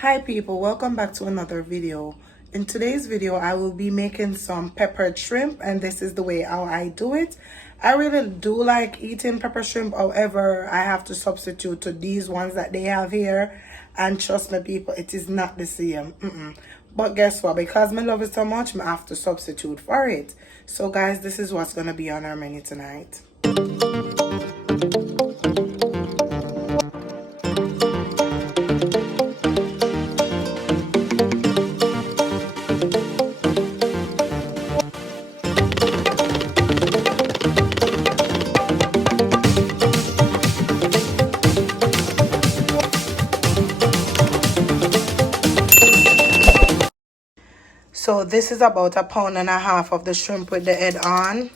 Hi people, welcome back to another video. In today's video I will be making some peppered shrimp, and this is the way how I do it. I really do like eating pepper shrimp, however I have to substitute to these ones that they have here, and trust me people, it is not the same. But guess what, because I love it so much I have to substitute for it. So guys, this is what's gonna be on our menu tonight. So this is about 1.5 pounds of the shrimp with the head on.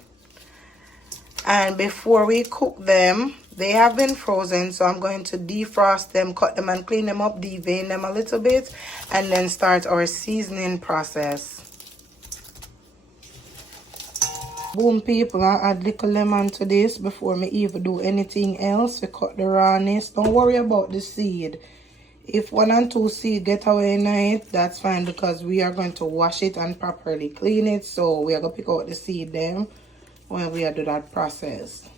And before we cook them, they have been frozen, so I'm going to defrost them, cut them and clean them up, devein them a little bit, and then start our seasoning process. Boom people, I add little lemon to this before me even do anything else. We cut the rawness. Don't worry about the seed. If 1 and 2 seed get away in it, that's fine, because we are going to wash it and properly clean it. So we are going to pick out the seed then when we do that process.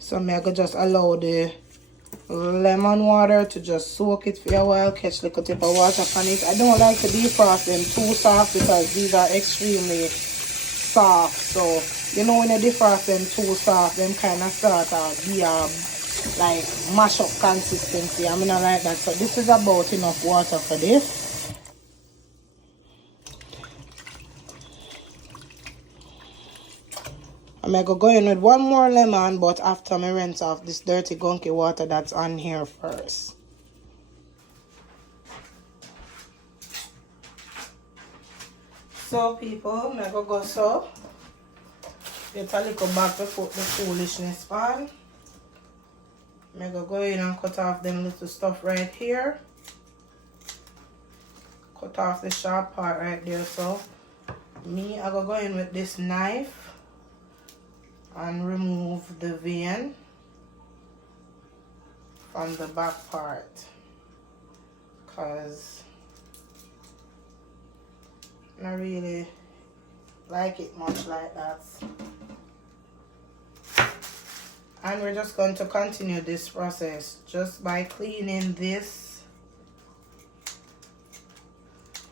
So I'm going to just allow the lemon water to just soak it for a while, catch the tip of water on it. I don't like to defrost them too soft because these are extremely soft. So you know, when you defrost them too soft, them kind of start to be like mash up consistency. I mean, I like that. So this is about enough water for this. I'm gonna go in with 1 more lemon, but after I rinse off this dirty gunky water that's on here first. So people, I'm gonna go so get a little back to put the foolishness on. I'm gonna go in and cut off them little stuff right here. Cut off the sharp part right there. So me, I go in with this knife and remove the vein from the back part, because I don't really like it much like that. And we're just going to continue this process just by cleaning this.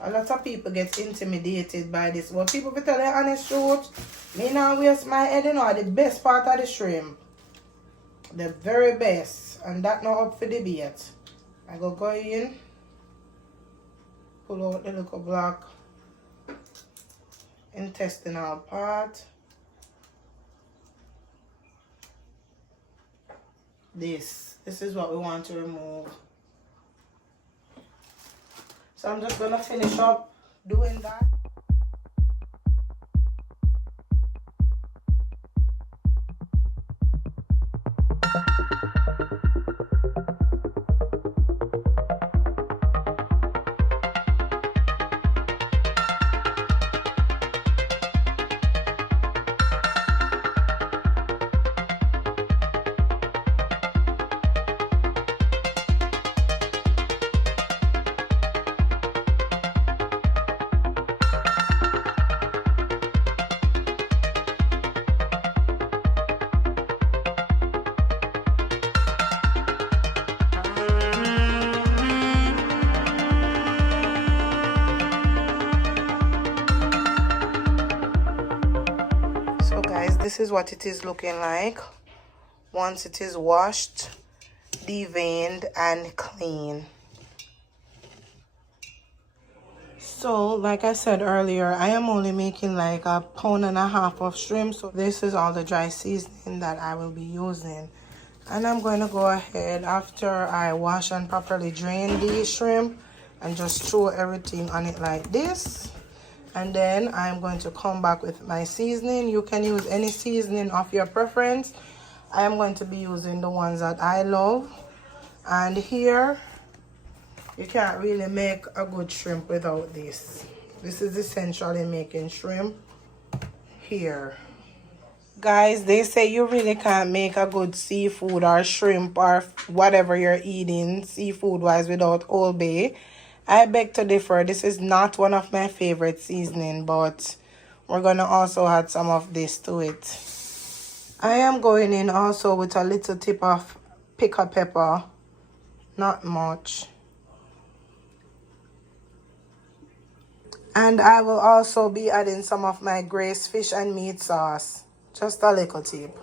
A lot of people get intimidated by this, but people, to tell the honest truth, me now waste my head, you know, the best part of the shrimp. The very best. And that not up for debate. I go in, pull out the little black intestinal part. This is what we want to remove. So I'm just gonna finish up doing that. This is what it is looking like once it is washed, deveined, and clean. So like I said earlier, I am only making like 1.5 pounds of shrimp. So this is all the dry seasoning that I will be using. And I'm going to go ahead, after I wash and properly drain the shrimp, and just throw everything on it like this. And then I'm going to come back with my seasoning. You can use any seasoning of your preference. I am going to be using the ones that I love. And here, you can't really make a good shrimp without this. This is essential in making shrimp here. Guys, they say you really can't make a good seafood or shrimp or whatever you're eating seafood wise without Old Bay. I beg to differ. This is not one of my favorite seasoning, but we're going to also add some of this to it. I am going in also with a little tip of pickled pepper. Not much. And I will also be adding some of my Grace fish and meat sauce. Just a little tip.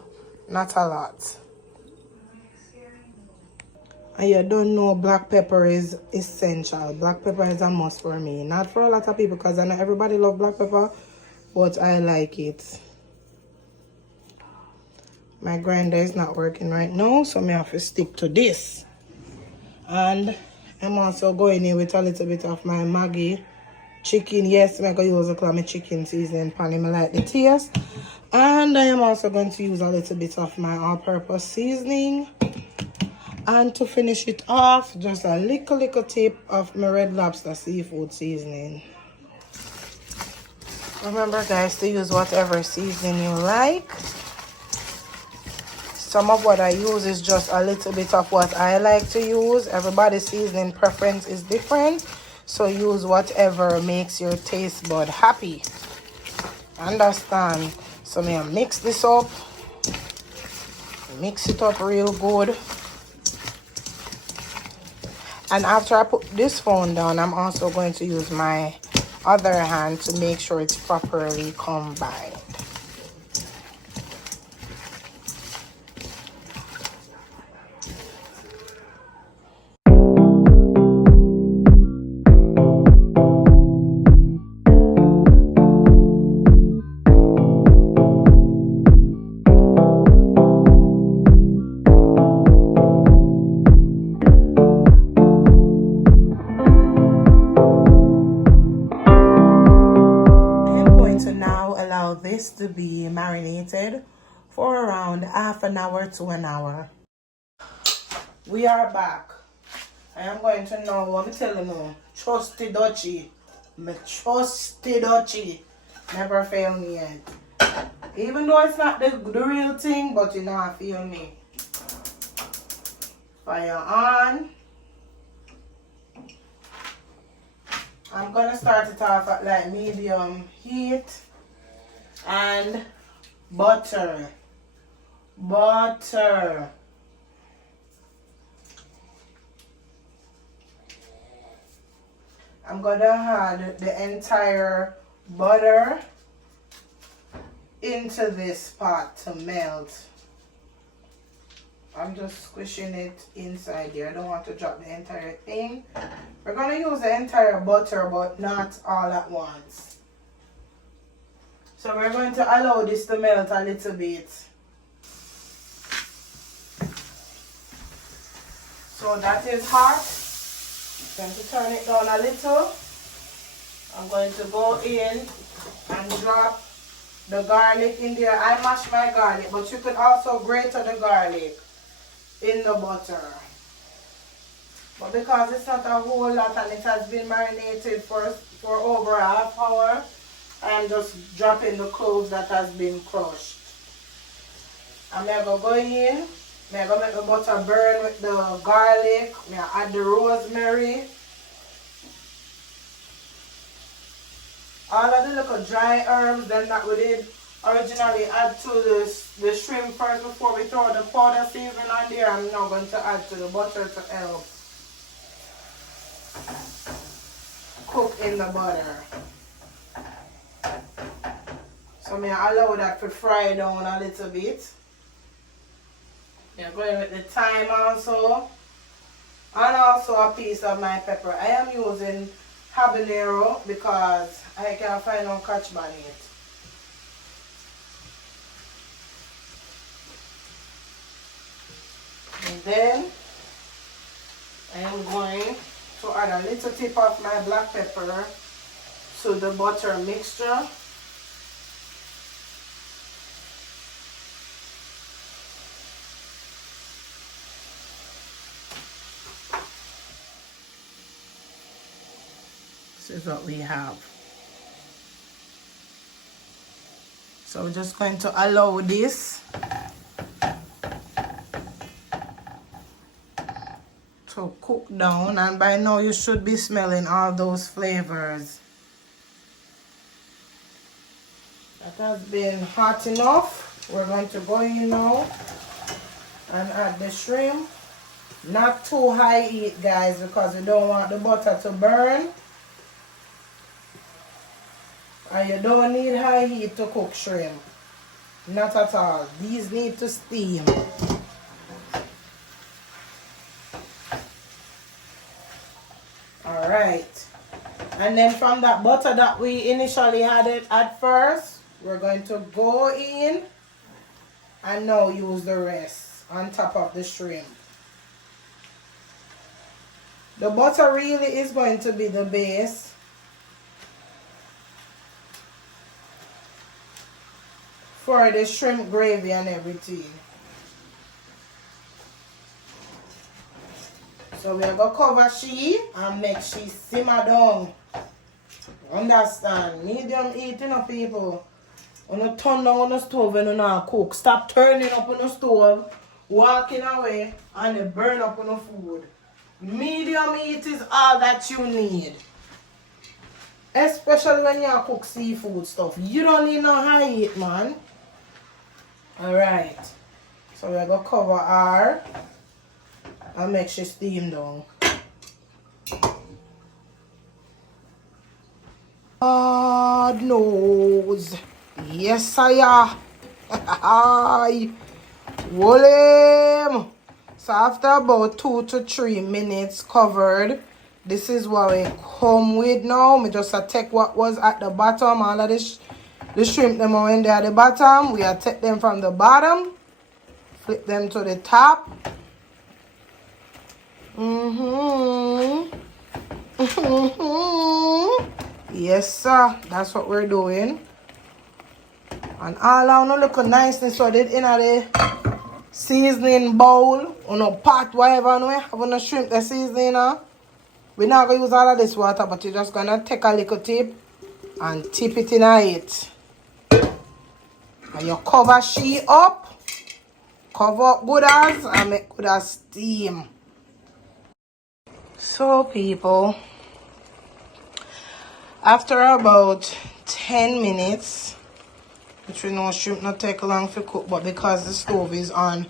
Not a lot. And you don't know black pepper is essential. Black pepper is a must for me. Not for a lot of people because I know everybody love black pepper, but I like it. My grinder is not working right now, so I have to stick to this. And I'm also going in with a little bit of my Maggi chicken. Yes, I'm going to use a clammy chicken seasoning pan. I like the taste. And I am also going to use a little bit of my all-purpose seasoning. And to finish it off, just a little tip of my Red Lobster seafood seasoning. Remember, guys, to use whatever seasoning you like. Some of what I use is just a little bit of what I like to use. Everybody's seasoning preference is different. So use whatever makes your taste bud happy. Understand? So me mix this up. Mix it up real good. And after I put this phone down, I'm also going to use my other hand to make sure it's properly combined. This to be marinated for around half an hour to an hour. We are back. I am going to know what I'm telling you. Trusty Dutchie. My trusty Dutchie. Never fail me yet. Even though it's not the real thing, but you know I feel me. Fire on. I'm gonna start it off at like medium heat. And butter. I'm gonna add the entire butter into this pot to melt. I'm just squishing it inside here. I don't want to drop the entire thing. We're gonna use the entire butter, but not all at once. So we're going to allow this to melt a little bit. So that is hot. I'm going to turn it down a little. I'm going to go in and drop the garlic in there. I mash my garlic, but you could also grate the garlic in the butter. But because it's not a whole lot and it has been marinated for over a half hour, I am just dropping the cloves that has been crushed. I'm going to go in. I'm going to make the butter burn with the garlic. I'm going to add the rosemary. All of the little dry herbs then that we did originally add to the shrimp first before we throw the powder seasoning on there. I'm now going to add to the butter to help cook in the butter. So I'm allow that to fry down a little bit. I'm going with the thyme also. And also a piece of my pepper. I am using habanero because I can't find no catch on it. And then I am going to add a little tip of my black pepper to the butter mixture. This is what we have. So we're just going to allow this to cook down, and by now you should be smelling all those flavors. That has been hot enough. We're going to go in now and add the shrimp. Not too high heat, guys, because you don't want the butter to burn. And you don't need high heat to cook shrimp. Not at all. These need to steam. Alright. And then from that butter that we initially added at first, we're going to go in and now use the rest on top of the shrimp. The butter really is going to be the base. For the shrimp gravy and everything. So we are going to cover she and make she simmer down. Understand? Medium heat, you know, people. When you turn down on the stove when you not cook. Stop turning up on the stove, walking away, and you burn up on the food. Medium heat is all that you need. Especially when you cook seafood stuff. You don't need no high heat, man. Alright. So we're going to cover her and make she steam down. God knows. Yes, I am. William. So after about 2 to 3 minutes covered, this is what we come with now. Me just take what was at the bottom, all of this, the shrimp them are in there at the bottom. We take them from the bottom, flip them to the top. Yes, sir. That's what we're doing. And all out no look niceness so that in the seasoning bowl or no pot, whatever we have on the shrimp the seasoning. We're not gonna use all of this water, but you're just gonna take a little tip and tip it in it. And you cover she up, cover up good as, and make good as steam. So people, after about 10 minutes, which we know shrimp not take long to cook, but because the stove is on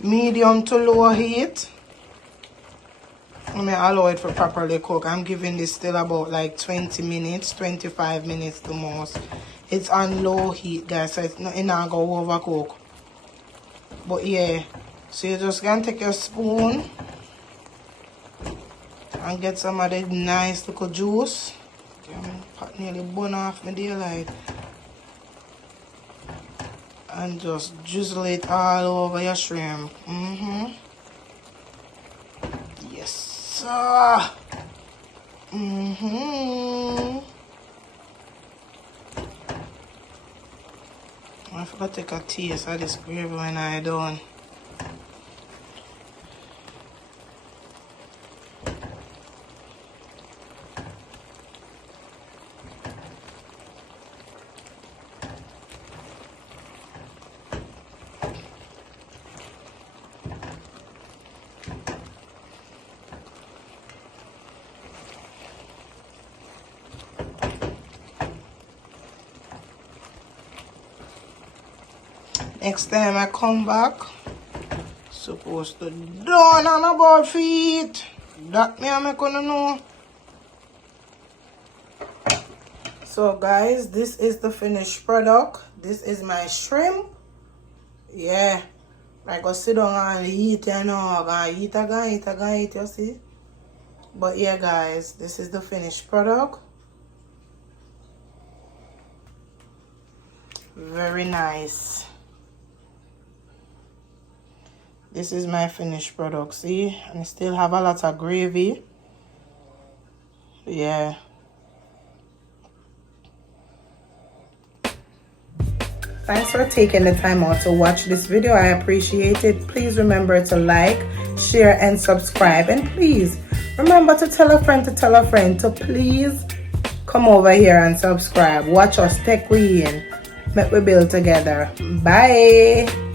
medium to low heat, I may allow it for properly cook. I'm giving this still about like 20 minutes, 25 minutes the most. It's on low heat, guys, so it's not gonna go overcook. But yeah, so you just gonna take your spoon and get some of the nice little juice. Pot nearly burn off my daylight. And just drizzle it all over your shrimp. Yes, sir. I forgot to take a taste of this gravy when I done. Next time I come back, supposed to done on about feet. That me I'm gonna know. So guys, this is the finished product. This is my shrimp. Yeah. I go sit down and eat, you know. I'm gonna eat, you see. But yeah guys, this is the finished product. Very nice. This is my finished product, see? And I still have a lot of gravy. Yeah. Thanks for taking the time out to watch this video. I appreciate it. Please remember to like, share, and subscribe. And please remember to tell a friend to please come over here and subscribe. Watch us take we in. Make we build together. Bye.